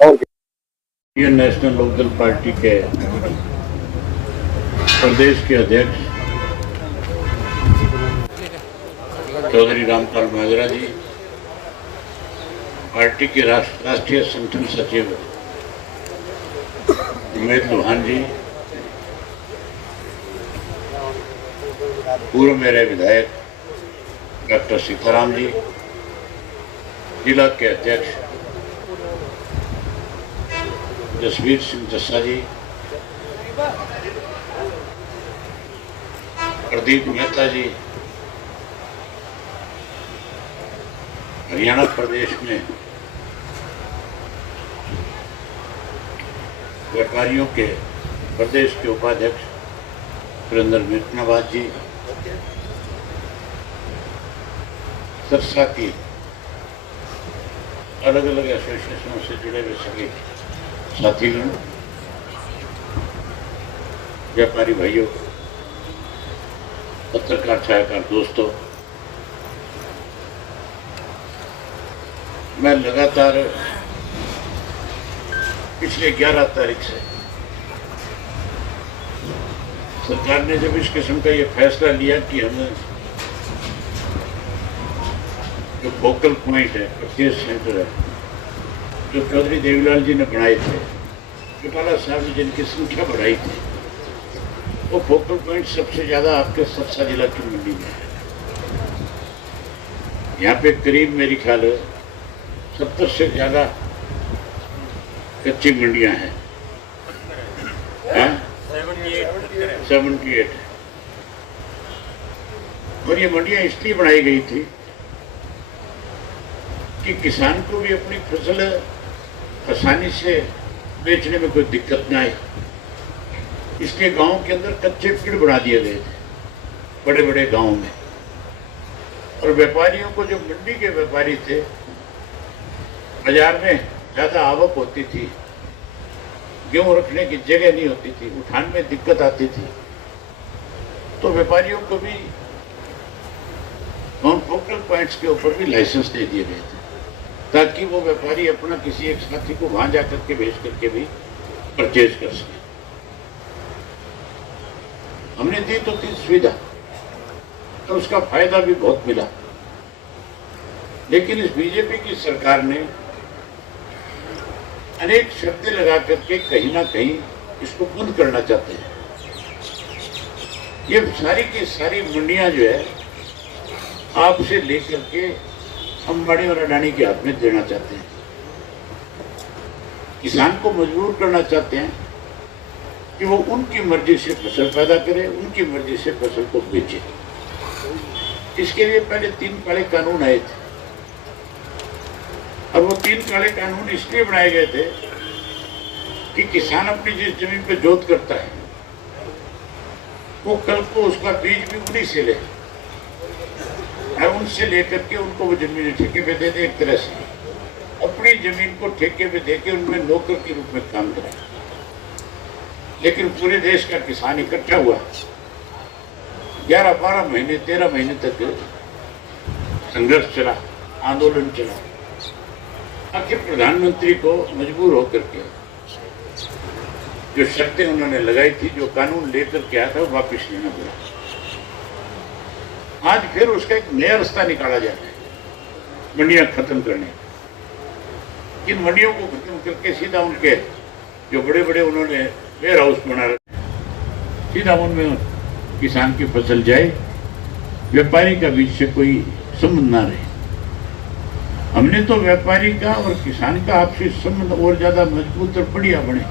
Indian national Lokdal party के प्रदेश के अध्यक्ष चौधरी रामपाल माजरा जी, पार्टी के राष्ट्रीय संगठन सचिव उमेद लोहान जी, पूर्व मेरे विधायक डॉक्टर सीताराम जी, जिला के अध्यक्ष जसवीर सिंह जस्सा जी, प्रदीप मेहता जी, हरियाणा प्रदेश में व्यापारियों के प्रदेश के उपाध्यक्ष सुरेंद्र मिर्कनाबाद जी, सरसा की अलग अलग एसोसिएशनों से जुड़े हुए सभी साथीगण, व्यापारी भाइयों, पत्रकार छायाकार दोस्तों, मैं लगातार पिछले 11 तारीख से सरकार ने जब इस किस्म का ये फैसला लिया कि हमें जो फोकल पॉइंट है, परचेज सेंटर है, जो चौधरी देवीलाल जी ने बनाए थे, चौटाला साहब ने जिनकी संख्या बढ़ाई थी, वो फोकल पॉइंट सबसे ज़्यादा आपके सरसा जिला की मंडी में है। यहाँ पे करीब मेरी ख्याल 70 से ज़्यादा कच्ची मंडियाँ हैं, 78। और ये मंडियाँ इसलिए बनाई गई थी कि किसान को भी अपनी फसल आसानी से बेचने में कोई दिक्कत न आए, इसलिए गांव के अंदर कच्चे पेड़ बना दिए गए थे बड़े बड़े गांव में। और व्यापारियों को, जो मंडी के व्यापारी थे, बाजार में ज़्यादा आवक होती थी, गेहूँ रखने की जगह नहीं होती थी, उठान में दिक्कत आती थी, तो व्यापारियों को भी नॉन फोकल पॉइंट्स के ऊपर भी लाइसेंस दे दिए गए थे, ताकि वो व्यापारी अपना किसी एक साथी को वहां जाकर के बेच करके भी परचेज कर सके। हमने दी तो थी सुविधा, तो उसका फायदा भी बहुत मिला। लेकिन इस बीजेपी की सरकार ने अनेक शर्तें लगा करके कहीं ना कहीं इसको बंद करना चाहते हैं। ये सारी की सारी मंडियां जो है आपसे लेकर के अंबानी और अडानी के हाथ में देना चाहते हैं, किसान को मजबूर करना चाहते हैं कि वो उनकी मर्जी से फसल पैदा करे, उनकी मर्जी से फसल को बेचे। इसके लिए पहले 3 काले कानून आए थे, और वो 3 काले कानून इसलिए बनाए गए थे कि किसान अपनी जिस जमीन पे जोत करता है, वो कल को उसका बीज भी उन्हीं से ले, और उनसे लेकर के उनको वो जमीन ठेके पे दे दे। एक तरह से अपनी जमीन को ठेके पे दे के उनमें नौकर के रूप में काम कराए। लेकिन पूरे देश का किसान इकट्ठा हुआ, 11, 12 महीने, 13 महीने तक संघर्ष चला, आंदोलन चला। आखिर प्रधानमंत्री को मजबूर होकर के जो शर्तें उन्होंने लगाई थी, जो कानून लेकर के आया था, वो वापिस लेना पड़ा। आज फिर उसका एक नया रास्ता निकाला जा रहा है, मंडियां खत्म करने। इन मंडियों को खत्म करके सीधा उनके जो बड़े बड़े उन्होंने वेयर हाउस बना रखे, सीधा उनमें किसान की फसल जाए, व्यापारी का बीच से कोई संबंध ना रहे। हमने तो व्यापारी का और किसान का आपसी संबंध और ज्यादा मजबूत और बढ़िया बने,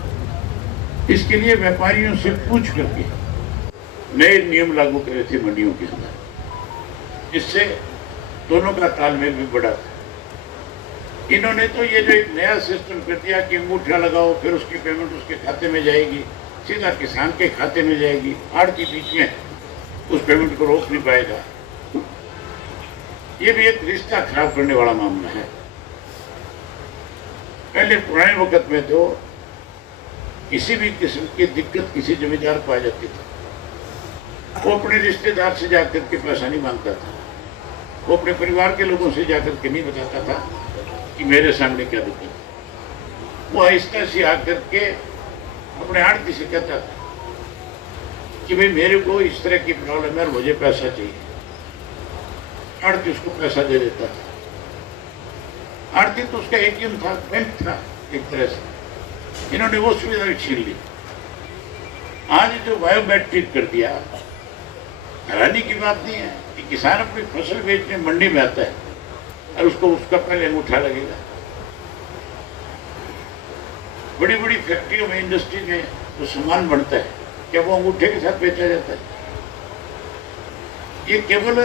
इसके लिए व्यापारियों से पूछ करके नए नियम लागू करे थे मंडियों के अंदर, जिससे दोनों का तालमेल भी बढ़ा था। इन्होंने तो ये जो एक नया सिस्टम कर दिया कि अंगूठा लगाओ, फिर उसकी पेमेंट उसके खाते में जाएगी, सीधा किसान के खाते में जाएगी, आड़ती बीच में उस पेमेंट को रोक नहीं पाएगा। ये भी एक रिश्ता खराब करने वाला मामला है। पहले पुराने वक्त में तो किसी भी किस्म की दिक्कत किसी जमींदार को आ जाती थी, वो अपने रिश्तेदार से जाकर के पैसा नहीं मांगता था, वो अपने परिवार के लोगों से जाकर के नहीं बताता था कि मेरे सामने क्या दिक्कत है। वो आहिस्ता से आकर के अपने आड़ती से कहता था कि भाई मेरे को इस तरह की प्रॉब्लम है और मुझे पैसा चाहिए। आड़ती उसको पैसा दे देता था। आड़ती तो उसका एटीएम था, बैंक था एक तरह से। इन्होंने वो सुविधा भी छीन ली। आज जो बायोमेट्रिक कर दिया, हैरानी की बात नहीं है कि किसान अपनी फसल बेचने मंडी में आता है और उसको उसका पहले अंगूठा लगेगा। बड़ी बड़ी फैक्ट्रियों में, इंडस्ट्री में जो सामान बनता है, क्या वो अंगूठे के साथ बेचा जाता है? ये केवल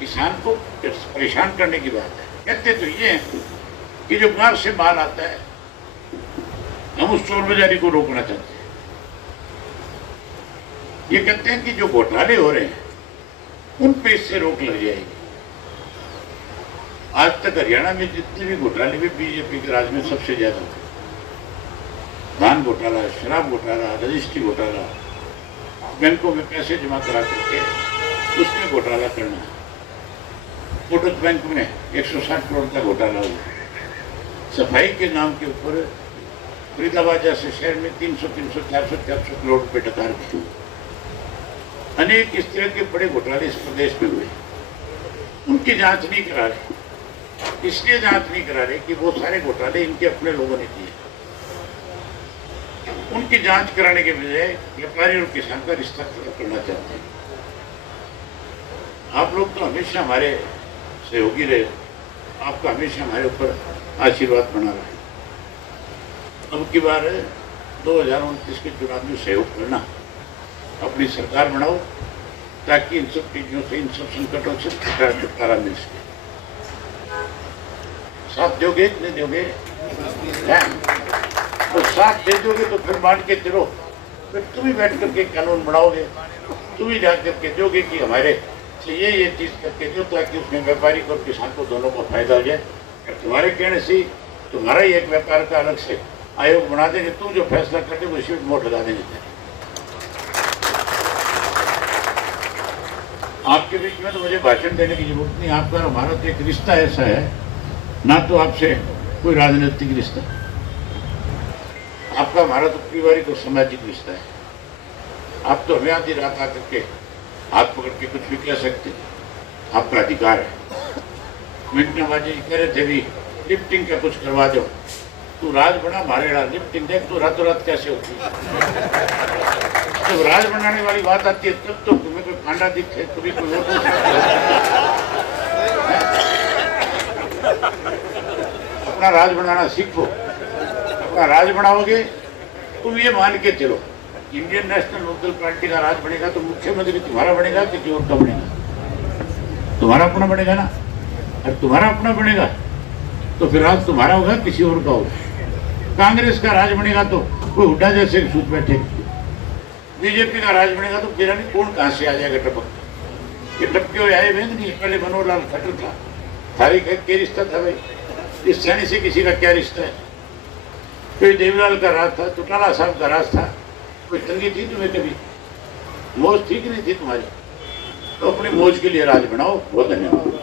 किसान को परेशान करने की बात है। कहते तो ये है कि जो बाहर से माल आता है, हम उस चोर बाजारी को रोकना चाहते हैं। ये कहते हैं कि जो घोटाले हो रहे हैं उन पे इससे रोक लग जाएगी। आज तक हरियाणा में जितने भी घोटाले हुए बीजेपी के राज में सबसे ज्यादा हुए। धान घोटाला, शराब घोटाला, रजिस्ट्री घोटाला, बैंकों में पैसे जमा करा करके उसमें घोटाला करना। कोटक बैंक में 160 करोड़ का घोटाला हुआ। सफाई के नाम के ऊपर फरीदाबाद जैसे शहर में 300, 400 करोड़ रुपए डकार गए। अनेक इस तरह के बड़े घोटाले इस प्रदेश में हुए। उनकी जांच नहीं करा रहे। इसलिए जांच नहीं करा रहे कि वो सारे घोटाले इनके अपने लोगों ने किए। उनकी जांच कराने के बजाय व्यापारी और किसान का रिश्ता करना चाहते हैं। आप लोग तो हमेशा हमारे सहयोगी रहे। आपका हमेशा हमारे ऊपर आशीर्वाद बना रहा है। अब की बार 2029 के चुनाव में सहयोग करना, अपनी सरकार बनाओ ताकि इन सब चीजों से, इन सब संकटों से छुटकारा मिल सके। साथ दोगे नहीं दोगे? तो साथ दे दोगे तो फिर बांट के चलो। फिर तुम ही बैठ करके कानून बनाओगे, तुम ही जा करके दोगे कि हमारे से ये चीज करके दो ताकि उसमें व्यापारी और किसान को दोनों को फायदा हो जाए। तुम्हारे कहने से तुम्हारा ही एक व्यापार का अलग से आयोग बना देंगे। तुम जो फैसला करते वो इसी वोट लगा देंगे। आपके बीच में तो मुझे भाषण देने की जरूरत नहीं। आपका और हमारा तो एक रिश्ता ऐसा है, ना तो आपसे कोई राजनीतिक रिश्ता, आपका हमारा तो पारिवारिक और सामाजिक रिश्ता है। आप तो हमें आधी रात आकर के हाथ पकड़ के कुछ भी कह सकते, आपका अधिकार है। मिंटनाबाजी कह रहे थे भी लिफ्टिंग का कुछ करवा दो। तू राज बना मारेगा, लिफ्टिंग देख तो रातों रात कैसे होती है। जब राज बनाने वाली बात आती है तब तो तुम्हें कोई कांडा दिखे, कभी कोई वोट नहीं। अपना राज बनाना सीखो। अपना राज बनाओगे तुम ये मान के चलो, इंडियन नेशनल लोकदल पार्टी का राज बनेगा तो मुख्यमंत्री तुम्हारा बनेगा, किसी और का बनेगा? तुम्हारा अपना बनेगा ना। और तुम्हारा अपना बनेगा तो फिर राज तुम्हारा होगा, किसी और का होगा। कांग्रेस का राज बनेगा तो कोई हुड्डा जैसे सूत बैठे। बीजेपी का राज बनेगा तो फिर नहीं कौन कहां से आ जाएगा टपक। ये टपके हुए आए हुए नहीं। पहले मनोहर लाल खट्टर था, थारी का क्या रिश्ता था भाई? इस सैनी से किसी का क्या रिश्ता है? कोई देवीलाल का राज था, चौटाला साहब का राज था। कोई तंगी थी तुम्हें कभी? मौज थी कि नहीं थी तुम्हारी? तो अपनी मौज के लिए राज बनाओ। बहुत धन्यवाद।